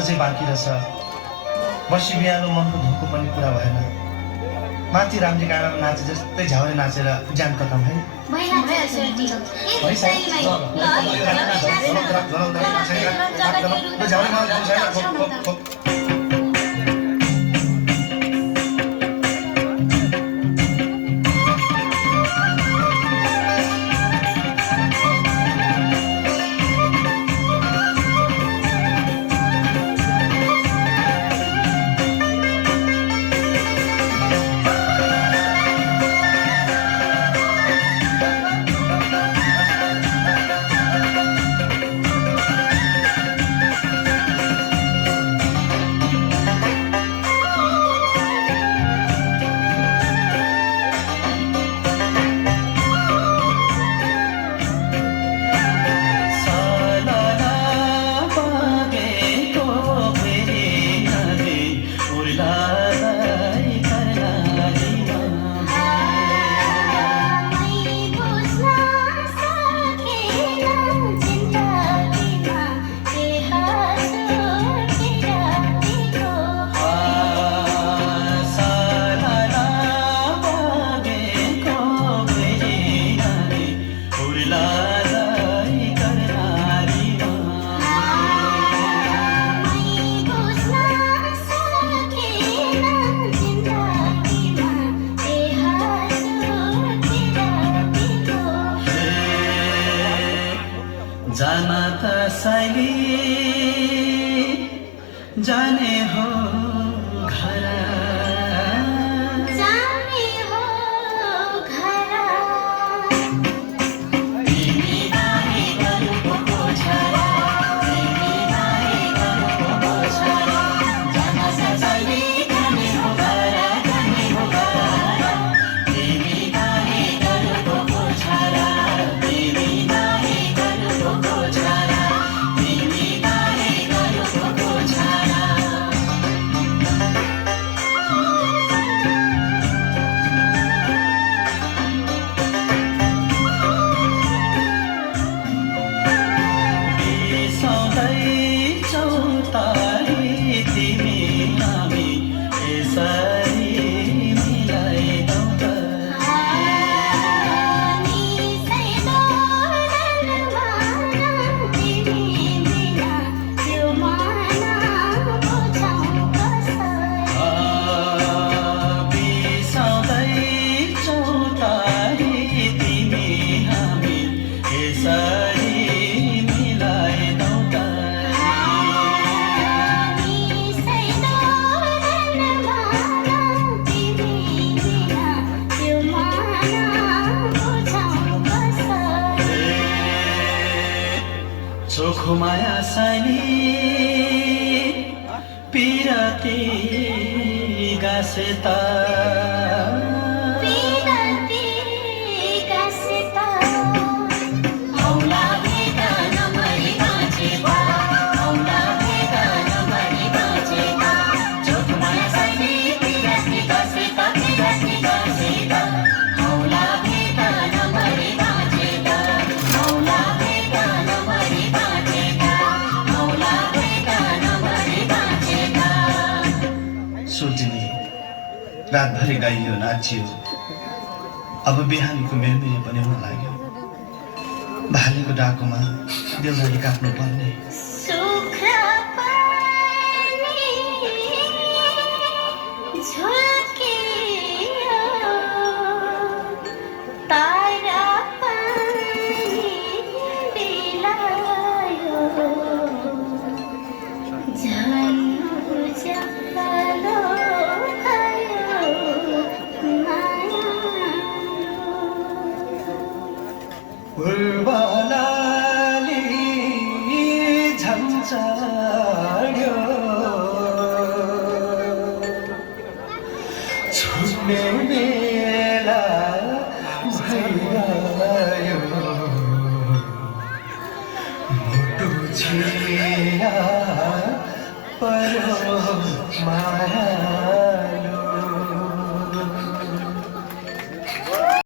अझै बाँकी रहेछ। बसी बिहान मनको धोको पनि पुरा भएन। माथि रामजी गाडामा नाचे जस्तै झ्याउरे नाचेर ज्यान खतम है। जाना त साइली जाने हो घर जाने हो घर तिमी बारे गरुको छोरा तिमी बारे गरुको छोरा जाना त साइली जाने हो घर तिमी बारे गरुको छोरा तिमी बारे गरुको छोरा तिमी बारे गरुको छोरा चोखो माया साइली पिरती गासेता पिरती गासेता औला भेटा नमरी बाँचेता औला भेटा नमरी बाँचेता चोखो माया साइली पिरती गासेता औला भेटा नमरी बाँचेता औला भेटा नमरी बाँचेता औला भेटा नमरी बाँचेता सुटिने रातभरि गाइयो नाचियो। अब बिहानीको मेलमेले पनि हुन लाग्यो। भालेको डाकोमा देउराली काट्नु पर्ने। सुख्र पानी झुल्कियो तारा पानी बिलायो झन् उज्यालो भयो उर्वलाली झन्झाड्यो छुट्ने बेला भइरह्यो मुटु छिया परो माया